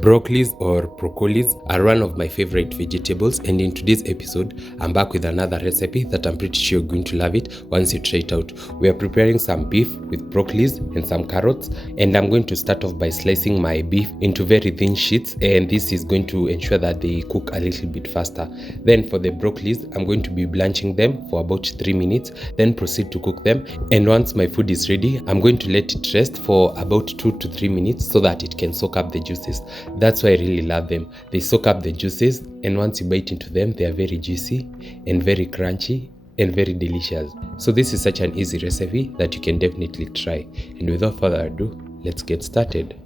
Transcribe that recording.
Broccolis or broccolis are one of my favorite vegetables, and in today's episode I'm back with another recipe that I'm pretty sure you're going to love it once you try it out. We are preparing some beef with broccolis and some carrots, and I'm going to start off by slicing my beef into very thin sheets, and this is going to ensure that they cook a little bit faster. Then for the broccolis, I'm going to be blanching them for about 3 minutes, then proceed to cook them. And once my food is ready, I'm going to let it rest for about 2 to 3 minutes so that it can soak up the juices. That's why I really love them. They soak up the juices, and once you bite into them, they are very juicy and very crunchy and very delicious. So this is such an easy recipe that you can definitely try. And without further ado, let's get started.